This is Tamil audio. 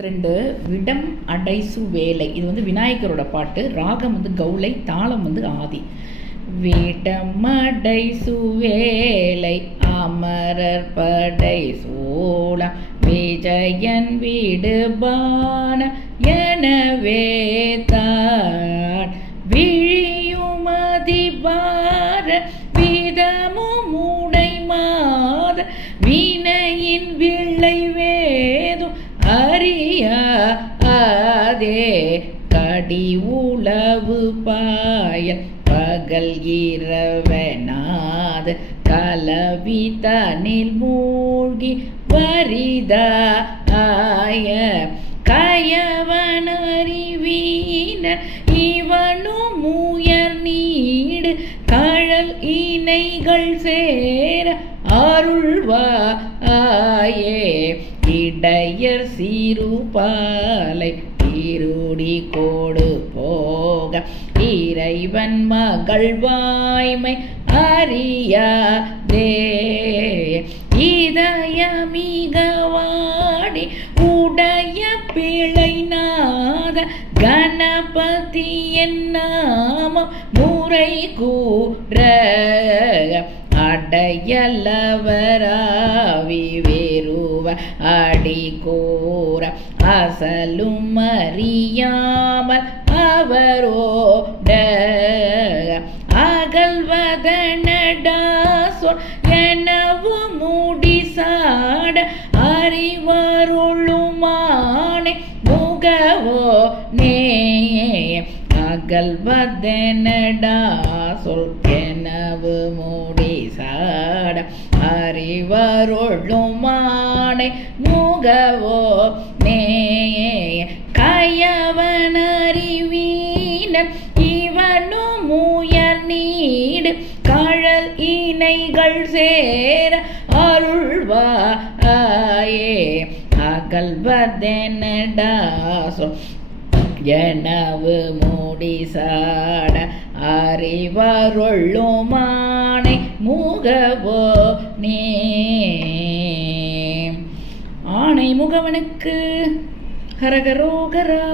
22 விடம் அடைசு வேலை. இது வந்து விநாயகரோட பாட்டு. ராகம் வந்து கௌளை, தாளம் வந்து ஆதி. விடம் அடைசு வேலை அமரர் படை சூழம் விஜயன் விடுபான எனவே தான் விழியுமதிபார விதமும் உடை மாத வினையின் விளை வேதும் அறியாதே கடி உளவு பாயல் பகல் இரவனாது கலவி தனில் மூழ்கி வரிதாய கயவனறிவீனர் இவனும் உயர் நீடு கழல் இணைகள் சேர அருள்வாயே இடையர் சீருபாலை திருடி கோடு போக இறைவன் மகள் வாய்மை அறியாதே இதயமிக வாடி உடைய பிழை நாத கணபதி என் நாமம் முறை கூற அடையலவராவி வேறுவ அடி கூற அசலும் அறியாமல் அவரோட அகல்வதனடா சொல் எனவு முடிசாட அறிவருளுமானை முகவோ நே அகல்வதனடா சொல் எனவு முடிசாட அறிவருளுமானை முகவோ நே கயவனறிவீனர் இவனும் உயர் நீடு கழல் இணைகள் சேர அருள்வாயே அகல்வதெனடா சொல் எனவு முடிசாட அறிவருளுமானை முகவோ நே. ஆணை முகவனுக்கு ஹரகரோகரா.